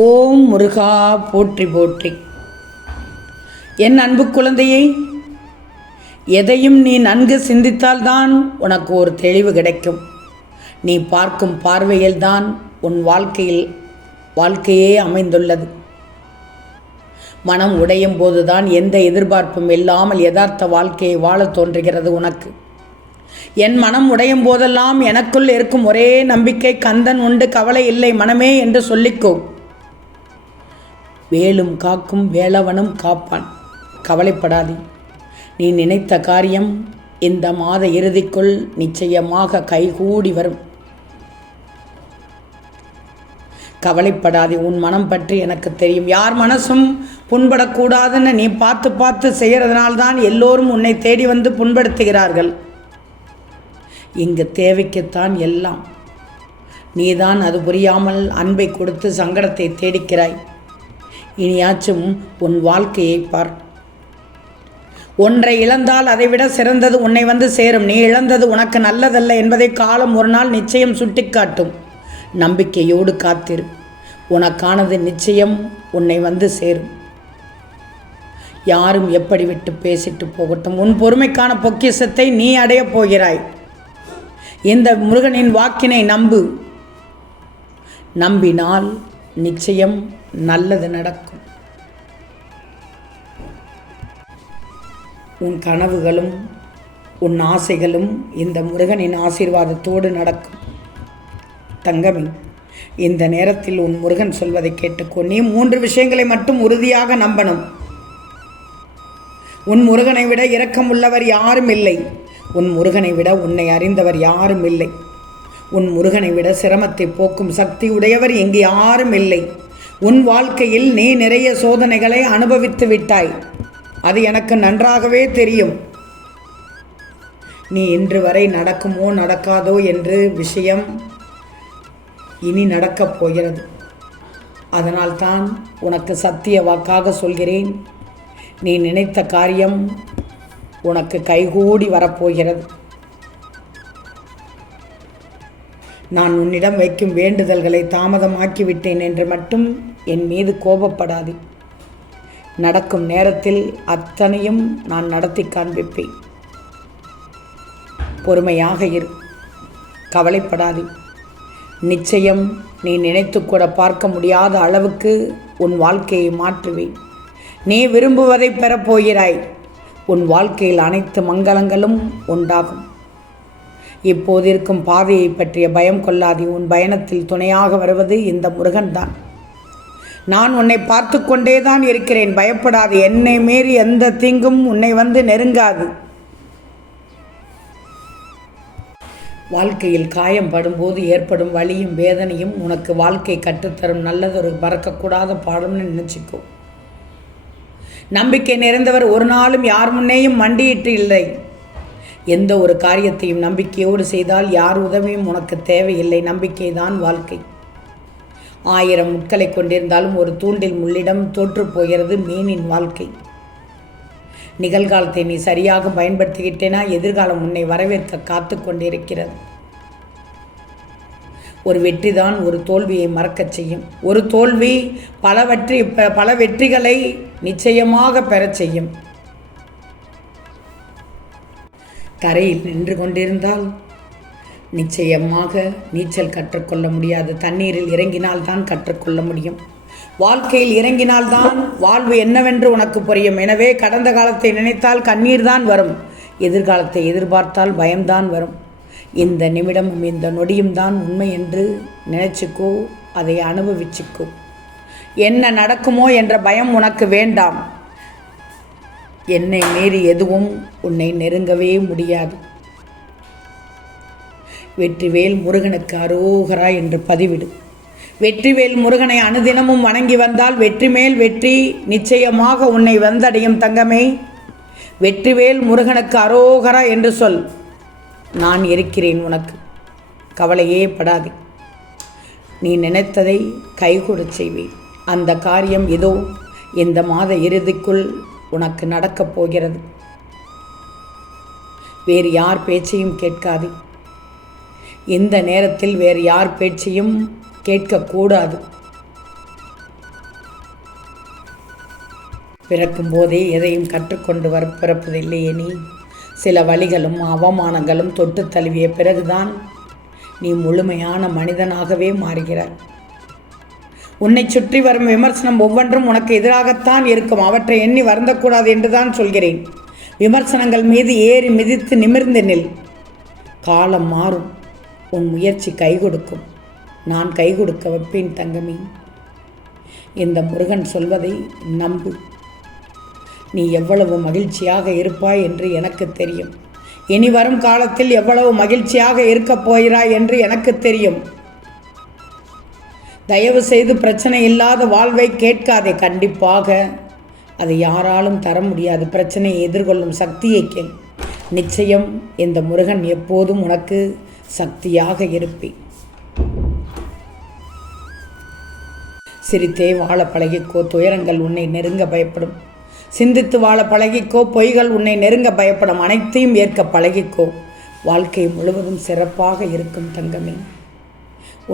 ஓம் முருகா போற்றி போற்றி. என் அன்பு குழந்தையை, எதையும் நீ நன்கு சிந்தித்தால்தான் உனக்கு ஒரு தெளிவு கிடைக்கும். நீ பார்க்கும் பார்வையில்தான் உன் வாழ்க்கையே அமைந்துள்ளது. மனம் உடையும் போதுதான் எந்த எதிர்பார்ப்பும் இல்லாமல் யதார்த்த வாழ்க்கையை வாழ தோன்றுகிறது உனக்கு. என் மனம் உடையும் போதெல்லாம் எனக்குள் இருக்கும் ஒரே நம்பிக்கை, கந்தன் உண்டு, கவலை இல்லை மனமே என்று சொல்லிக்கோ. வேலும் காக்கும் வேலவனும் காப்பான், கவலைப்படாதே. நீ நினைத்த காரியம் இந்த மாத இறுதிக்குள் நிச்சயமாக கைகூடி வரும். கவலைப்படாதே, உன் மனம் பற்றி எனக்கு தெரியும். யார் மனசும் புண்படக்கூடாதுன்னு நீ பார்த்து பார்த்து செய்கிறதுனால்தான் எல்லோரும் உன்னை தேடி வந்து புண்படுத்துகிறார்கள். இங்கு தேவைக்குத்தான் எல்லாம். நீதான் அது புரியாமல் அன்பை கொடுத்து சங்கடத்தை தேடிக்கிறாய். இனியாச்சும் உன் வாழ்க்கையை பார். ஒன்றை இழந்தால் அதைவிட சிறந்தது உன்னை வந்து சேரும். நீ இழந்தது உனக்கு நல்லதல்ல என்பதை காலம் ஒரு நாள் நிச்சயம் சுட்டிக்காட்டும். நம்பிக்கையோடு காத்திரு. உனக்கானது நிச்சயம் உன்னை வந்து சேரும். யாரும் எப்படி விட்டு பேசிட்டு போகட்டும், உன் பொறுமைக்கான பொக்கிஷத்தை நீ அடையப் போகிறாய். இந்த முருகனின் வாக்கினை நம்பு. நம்பினால் நிச்சயம் நல்லது நடக்கும். உன் கனவுகளும் உன் ஆசைகளும் இந்த முருகனின் ஆசீர்வாதத்தோடு நடக்கும். தங்கமே, இந்த நேரத்தில் உன் முருகன் சொல்வதை கேட்டுக்கோ. நீ 3 விஷயங்களை மட்டும் உறுதியாக நம்பணும். உன் முருகனை விட இரக்கம் உள்ளவர் யாரும் இல்லை. உன் முருகனை விட உன்னை அறிந்தவர் யாரும் இல்லை. உன் முருகனை விட சிரமத்தை போக்கும் சக்தி உடையவர் இங்கு யாரும் இல்லை. உன் வாழ்க்கையில் நீ நிறைய சோதனைகளை அனுபவித்து விட்டாய். அது எனக்கு நன்றாகவே தெரியும். நீ இன்று வரை நடக்குமோ நடக்காதோ என்று விஷயம் இனி நடக்கப் போகிறது. அதனால்தான் உனக்கு சத்திய வாக்காக சொல்கிறேன். நீ நினைத்த காரியம் உனக்கு கைகூடி வரப்போகிறது. நான் உன்னிடம் வைக்கும் வேண்டுதல்களை தாமதமாக்கிவிட்டேன் என்று மட்டும் என் மீது கோபப்படாது. நடக்கும் நேரத்தில் அத்தனையும் நான் நடத்தி காண்பிப்பேன். பொறுமையாக இரு, கவலைப்படாதே. நிச்சயம் நீ நினைத்து கூட பார்க்க முடியாத அளவுக்கு உன் வாழ்க்கையை மாற்றுவேன். நீ விரும்புவதை பெறப்போகிறாய். உன் வாழ்க்கையில் அனைத்து மங்களங்களும் உண்டாகும். இப்போது இருக்கும் பாதையை பற்றிய பயம் கொள்ளாதே. உன் பயணத்தில் துணையாக வருவது இந்த முருகன்தான். நான் உன்னை பார்த்து கொண்டே தான் இருக்கிறேன். பயப்படாது. என்னை மீறி எந்த தீங்கும் உன்னை வந்து நெருங்காது. வாழ்க்கையில் காயம் படும்போது ஏற்படும் வலியும் வேதனையும் உனக்கு வாழ்க்கை கற்றுத்தரும் நல்லதொரு மறக்கக்கூடாத பாடம்னு நினச்சிக்கோ. நம்பிக்கை நிறைந்தவர் ஒரு நாளும் யார் முன்னேயும் மண்டியிட்டு இல்லை. எந்த ஒரு காரியத்தையும் நம்பிக்கையோடு செய்தால் யார் உதவியும் உனக்கு தேவையில்லை. நம்பிக்கை தான் வாழ்க்கை. 1000 முட்களை கொண்டிருந்தாலும் ஒரு தூண்டில் முள்ளிடம் தோற்று போகிறது மீனின் வாழ்க்கை. நிகழ்காலத்தை நீ சரியாக பயன்படுத்திக்கிட்டேனா எதிர்காலம் உன்னை வரவேற்க காத்து கொண்டிருக்கிறது. ஒரு வெற்றி தான் ஒரு தோல்வியை மறக்கச் செய்யும். ஒரு தோல்வி பல வெற்றிகளை நிச்சயமாக பெறச் செய்யும். கரையில் நின்று கொண்டிருந்தால் நிச்சயமாக நீச்சல் கற்றுக்கொள்ள முடியாது. தண்ணீரில் இறங்கினால்தான் கற்றுக்கொள்ள முடியும். வாழ்க்கையில் இறங்கினால்தான் வாழ்வு என்னவென்று உனக்கு புரியும். எனவே கடந்த காலத்தை நினைத்தால் கண்ணீர் தான் வரும். எதிர்காலத்தை எதிர்பார்த்தால் பயம்தான் வரும். இந்த நிமிடமும் இந்த நொடியும் தான் உண்மை என்று நினைச்சுக்கோ. அதை அனுபவிச்சுக்கோ. என்ன நடக்குமோ என்ற பயம் உனக்கு வேண்டாம். என்னை மீறி எதுவும் உன்னை நெருங்கவே முடியாது. வெற்றிவேல் முருகனுக்கு அரோகரா என்று பதிவிடு. வெற்றிவேல் முருகனை அனுதினமும் வணங்கி வந்தால் வெற்றி மேல் வெற்றி நிச்சயமாக உன்னை வந்தடையும் தங்கமே. வெற்றிவேல் முருகனுக்கு அரோகரா என்று சொல். நான் இருக்கிறேன் உனக்கு. கவலையே படாதே. நீ நினைத்ததை கைகூட செய்வேன். அந்த காரியம் இதோ இந்த மாத இறுதிக்குள் உனக்கு நடக்கப் போகிறது. வேறு யார் பேச்சையும் கேட்காதே. இந்த நேரத்தில் வேறு யார் பேச்சையும் கேட்கக்கூடாது. பிறக்கும் போதே எதையும் கற்றுக்கொண்டு பிறப்பதில்லையே நீ. சில வழிகளும் அவமானங்களும் தொட்டு தழுவிய பிறகுதான் நீ முழுமையான மனிதனாகவே மாறுகிறாய். உன்னை சுற்றி வரும் விமர்சனம் ஒவ்வொன்றும் உனக்கு எதிராகத்தான் இருக்கும். அவற்றை எண்ணி வருந்தக்கூடாது என்றுதான் சொல்கிறேன். விமர்சனங்கள் மீது ஏறி மிதித்து நிமிர்ந்து நில். காலம் மாறும், உன் முயற்சி கை கொடுக்கும். நான் கை கொடுக்க வைப்பேன் தங்கமி. இந்த முருகன் சொல்வதை நம்பு. நீ எவ்வளவு மகிழ்ச்சியாக இருப்பாய் என்று எனக்கு தெரியும். இனி வரும் காலத்தில் எவ்வளவு மகிழ்ச்சியாக இருக்கப் போகிறாய் என்று எனக்கு தெரியும். தயவு செய்து பிரச்சனை இல்லாத வாழ்வை கேட்காதே. கண்டிப்பாக அதை யாராலும் தர முடியாது. பிரச்சனையை எதிர்கொள்ளும் சக்தியை கேள். நிச்சயம் இந்த முருகன் எப்போதும் உனக்கு சக்தியாக இருப்பேன். சிரித்தே வாழ பழகிக்கோ. துயரங்கள் உன்னை நெருங்க பயப்படும். சிந்தித்து வாழ பழகிக்கோ. பொய்கள் உன்னை நெருங்க பயப்படும். அனைத்தையும் ஏற்க பழகிக்கோ. வாழ்க்கை முழுவதும் சிறப்பாக இருக்கும் தங்கமே.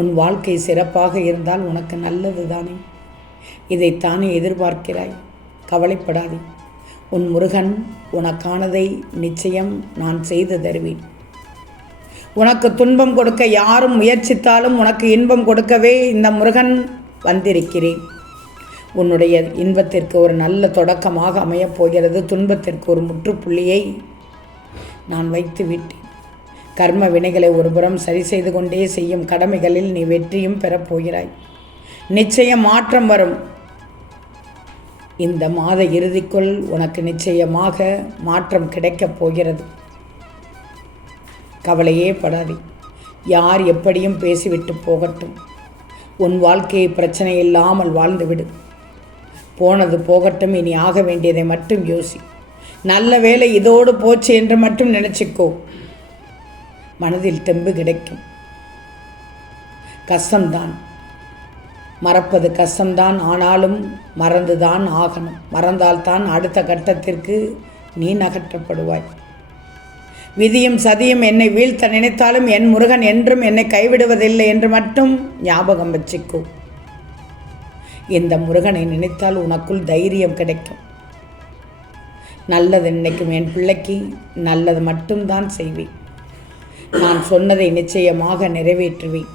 உன் வாழ்க்கை சிறப்பாக இருந்தால் உனக்கு நல்லது தானே. இதைத்தானே எதிர்பார்க்கிறாய். கவலைப்படாதே. உன் முருகன் உனக்கானதை நிச்சயம் நான் செய்து தருவேன். உனக்கு துன்பம் கொடுக்க யாரும் முயற்சித்தாலும் உனக்கு இன்பம் கொடுக்கவே இந்த முருகன் வந்திருக்கிறேன். உன்னுடைய இன்பத்திற்கு ஒரு நல்ல தொடக்கமாக அமையப் போகிறது. துன்பத்திற்கு ஒரு முற்றுப்புள்ளியை நான் வைத்து விட்டேன். கர்ம வினைகளை ஒருபுறம் சரி செய்து கொண்டே செய்யும் கடமைகளில் நீ வெற்றியும் பெறப்போகிறாய். நிச்சயம் மாற்றம் வரும். இந்த மாத இறுதிக்குள் உனக்கு நிச்சயமாக மாற்றம் கிடைக்கப் போகிறது. கவலையே படாதே. யார் எப்படியும் பேசிவிட்டு போகட்டும். உன் வாழ்க்கையை பிரச்சனை இல்லாமல் வாழ்ந்துவிடு. போனது போகட்டும். இனி ஆக வேண்டியதை மட்டும் யோசி. நல்ல வேலை இதோடு போச்சு என்று மட்டும் நினச்சிக்கோ. மனதில் தெம்பு கிடைக்கும். கஷ்டம்தான், மறப்பது கஷ்டம்தான். ஆனாலும் மறந்துதான் ஆகணும். மறந்தால்தான் அடுத்த கட்டத்திற்கு நீ நகற்றப்படுவாய். விதியும் சதியும் என்னை வீழ்த்த நினைத்தாலும் என் முருகன் என்றும் என்னை கைவிடுவதில்லை என்று மட்டும் ஞாபகம் வச்சுக்கோ. இந்த முருகனை நினைத்தால் உனக்குள் தைரியம் கிடைக்கும். நல்லது நினைக்கும் என் பிள்ளைக்கு நல்லது மட்டும்தான் செய்வேன். நான் சொன்னதை நிச்சயமாக நிறைவேற்றுவேன்.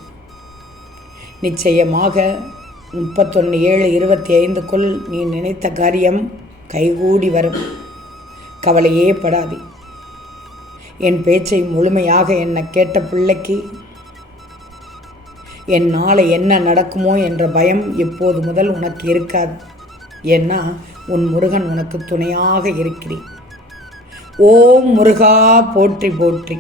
நிச்சயமாக 31/7/25க்குள் நீ நினைத்த காரியம் கைகூடி வரும். கவலையே படாதே. என் பேச்சை முழுமையாக என்னை கேட்ட பிள்ளைக்கு என் நாளை என்ன நடக்குமோ என்ற பயம் இப்போது முதல் உனக்கு இருக்காது. ஏன்னா உன் முருகன் உனக்கு துணையாக இருக்கிறேன். ஓம் முருகா போற்றி போற்றி.